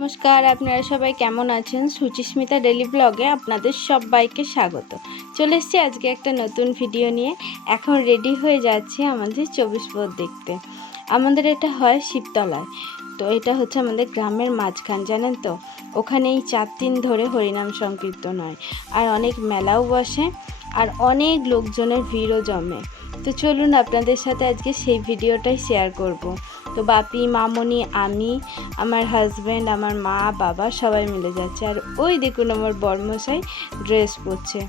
নমস্কার, আপনারা সবাই কেমন আছেন? সুচিস্মিতা ডেলি ব্লগে আপনাদের সবাইকে স্বাগত। চলে এসেছি আজকে একটা নতুন ভিডিও নিয়ে। এখন রেডি হয়ে যাচ্ছি আমাদের চব্বিশ পথ দেখতে। আমাদের এটা হয় শিবতলায়। তো এটা হচ্ছে আমাদের গ্রামের মাঝখান, জানেন তো? ওখানে এই চার দিন ধরে হরিনাম সংকীর্তন হয়। আর অনেক মেলাও বসে, আর অনেক লোকজনের ভিড়ও জমে। তো চলুন আপনাদের সাথে আজকে সেই ভিডিওটাই শেয়ার করব। তো বাপি, মামনি, আমি, আমার হাজব্যান্ড আমার মা, বাবা সবাই মিলে যাচ্ছে। আর ওই দেখুন আমার বর্মশাই ড্রেস পরছে।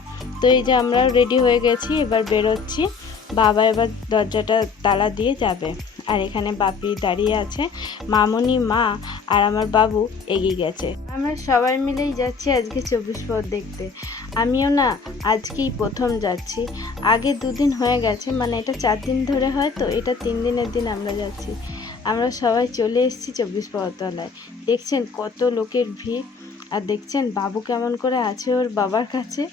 তো এই যে আমরা রেডি হয়ে গেছি, এবার বেরোচ্ছি। বাবা এবার দরজাটা তালা দিয়ে যাবে। আর এখানে বাপি দাঁড়িয়ে আছে, মামনি, মা আর আমার বাবু এগিয়ে গেছে। আমরা সবাই মিলেই যাচ্ছি আজকে চব্বিশ পথ দেখতে। আমিও না আজকেই প্রথম যাচ্ছি। আগে দুদিন হয়ে গেছে মানে এটা চার দিন ধরে হয় তো, এটা তিন দিনের দিন আমরা যাচ্ছি। আমরা সবাই চলে এসেছি চব্বিশ পরতলায় দেখছেন কত লোকের ভিড়? আর দেখছেন বাবু কেমন করে আছে ওর বাবার কাছে?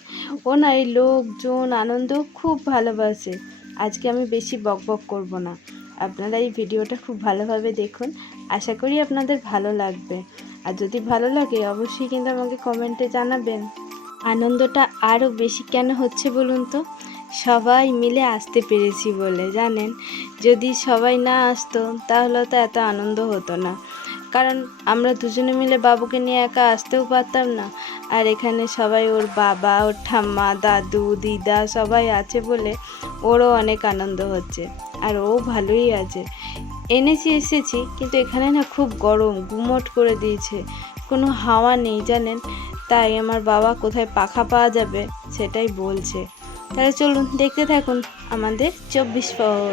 ও না এই লোকজন, আনন্দ খুব ভালোবাসে। আজকে আমি বেশি বক বক করব না। আপনারা এই ভিডিওটা খুব ভালোভাবে দেখুন। আশা করি আপনাদের ভালো লাগবে। আর যদি ভালো লাগে, অবশ্যই কিন্তু আমাকে কমেন্টে জানাবেন। আনন্দটা আরও বেশি কেন হচ্ছে বলুন তো? সবাই মিলে আসতে পেরেছি বলে, জানেন? যদি সবাই না আসতো, তাহলে তো এত আনন্দ হতো না। কারণ আমরা দুজনে মিলে বাবুকে নিয়ে একা আসতেও পারতাম না। আর এখানে সবাই ওর বাবা, ওর ঠাম্মা, দাদু, দিদা সবাই আছে বলে ওরও অনেক আনন্দ হচ্ছে। আর ও ভালোই আছে। এনেছি, এসেছি, কিন্তু এখানে না খুব গরম, গুমট করে দিয়েছে। কোনো হাওয়া নেই, জানেন? তাই আমার বাবা কোথায় পাখা পাওয়া যাবে, সেটাই বলছে। তাহলে চলুন দেখতে থাকুন আমাদের চব্বিশ পর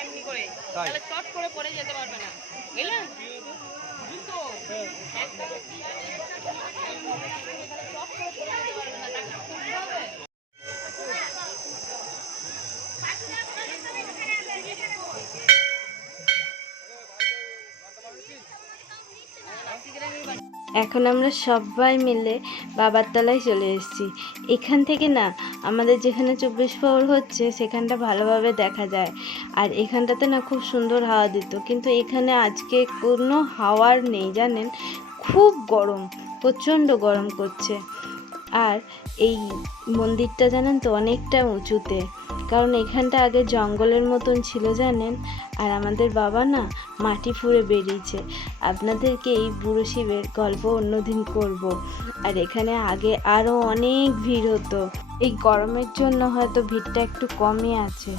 এমনি করে। তাহলে চট করে পড়ে যেতে পারবে না। বুঝলেন জুতো। একটা এখন আমরা সবাই মিলে বাবার তলায় চলে এসেছি। এখান থেকে না, আমাদের যেখানে চব্বিশ প্রহর হচ্ছে, সেখানটা ভালোভাবে দেখা যায়। আর এখানটাতে না খুব সুন্দর হাওয়া দিত। কিন্তু এখানে আজকে কোনো হাওয়ার নেই, জানেন? খুব গরম, প্রচণ্ড গরম করছে। আর এই মন্দিরটা জানেন তো, অনেকটা উঁচুতে। কারণ এখানটা আগে জঙ্গলের মতন ছিল জানেন? আর আমাদের বাবা না মাটি ফুঁড়ে বেরিয়েছে আপনাদেরকে এই বুড়ো শিবের গল্প অন্যদিন করব। আর এখানে আগে আরও অনেক ভিড় হতো। এই গরমের জন্য হয়তো ভিড়টা একটু কমই আছে।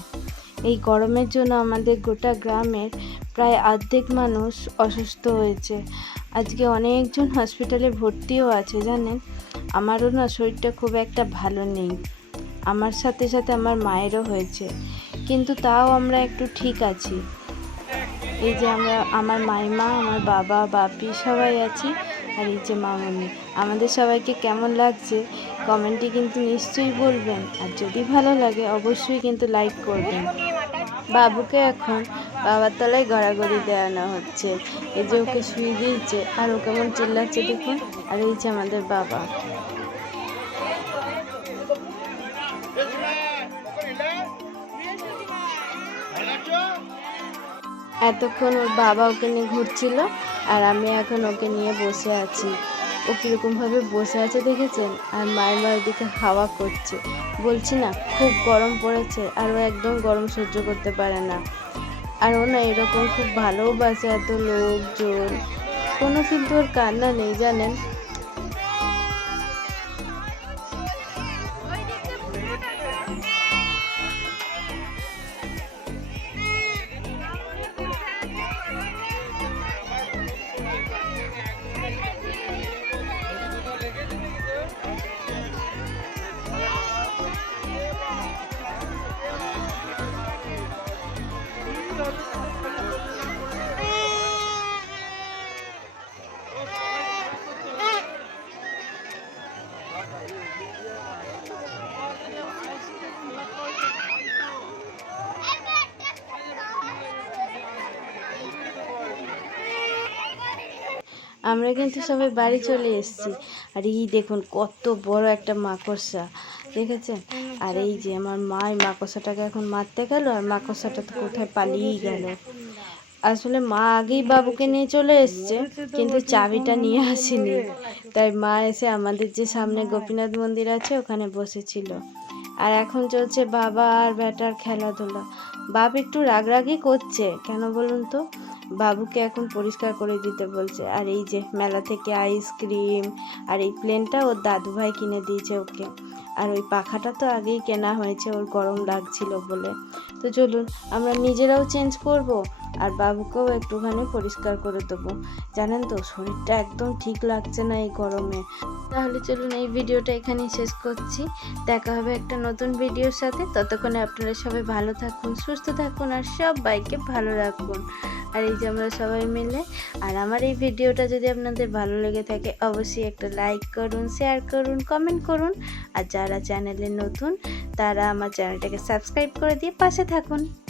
এই গরমের জন্য আমাদের গোটা গ্রামের প্রায় অর্ধেক মানুষ অসুস্থ হয়েছে। আজকে অনেকজন হসপিটালে ভর্তিও আছে জানেন? আমারও না শরীরটা খুব একটা ভালো নেই। আমার সাথে সাথে আমার মায়েরও হয়েছে। কিন্তু তাও আমরা একটু ঠিক আছি। এই যে আমরা, আমার মাইমা, আমার বাবা, বাপি সবাই আছি, আর এই যে মামনি। আমাদের সবাইকে কেমন লাগছে? কমেন্টে কিন্তু নিশ্চয়ই বলবেন। আর যদি ভালো লাগে, অবশ্যই কিন্তু লাইক করবেন। বাবুকে এখন বাবার তলায় গড়াগড়ি দেওয়ানো হচ্ছে। এই যে ওকে শুয়ে দিয়েছে, আর ও কেমন চিল্লাচ্ছে দেখুন। আর এই যে আমাদের বাবা। এতক্ষণ ওর বাবা ওকে নিয়ে ঘুরছিল আর আমি এখন ওকে নিয়ে বসে আছি। ও কীরকমভাবে বসে আছে দেখেছেন? আর মায়ের মায়ের দিকে হাওয়া করছে। বলছি না, খুব গরম পড়েছে আর ও একদম গরম সহ্য করতে পারে না। আর ও না এরকম খুব ভালোও বাসে, এত লোকজন। কোনো কিন্তু ওর কান্না নেই, জানেন? আমরা কিন্তু সবাই বাড়ি চলে এসেছি। আর এই দেখুন, কত বড় একটা মাকড়সা, দেখেছেন? আর এই যে আমার মা এই মাকড়সাটাকে এখন মারতে গেল, আর মাকড়সাটা তো কোথায় পালিয়েই গেল। আসলে মা আগেই বাবুকে নিয়ে চলে এসছে, কিন্তু চাবিটা নিয়ে আসেনি। তাই মা এসে আমাদের যে সামনে গোপীনাথ মন্দির আছে, ওখানে বসেছিল। আর এখন চলছে বাবা আর বেটার খেলাধুলা। বাপ একটু রাগরাগই করছে, কেন বলুন তো? বাবুকে এখন পরিষ্কার করে দিতে বলছে। আর এই যে মেলা থেকে আইসক্রিম আর এই প্লেনটা ওর দাদুভাই কিনে দিয়েছে ওকে। আর ওই পাখাটা তো আগেই কেনা হয়েছে, ওর গরম লাগছিল বলে। তো চলুন, আমরা নিজেরাও চেঞ্জ করব। আর বাবুকেও একটুখানি পরিষ্কার করে দেবো। জানেন তো, শরীরটা একদম ঠিক লাগছে না এই গরমে। তাহলে চলুন এই ভিডিওটা এখানেই শেষ করছি। দেখা হবে একটা নতুন ভিডিওর সাথে। ততক্ষণে আপনারা সবাই ভালো থাকুন, সুস্থ থাকুন আর সব বাইকে ভালো রাখুন। আর এই যে আমরা সবাই মিলে, আর আমার এই ভিডিওটা যদি আপনাদের ভালো লেগে থাকে, অবশ্যই একটা লাইক করুন, শেয়ার করুন, কমেন্ট করুন। আর যারা চ্যানেলে নতুন, তারা আমার চ্যানেলটাকে সাবস্ক্রাইব করে দিয়ে পাশে থাকুন।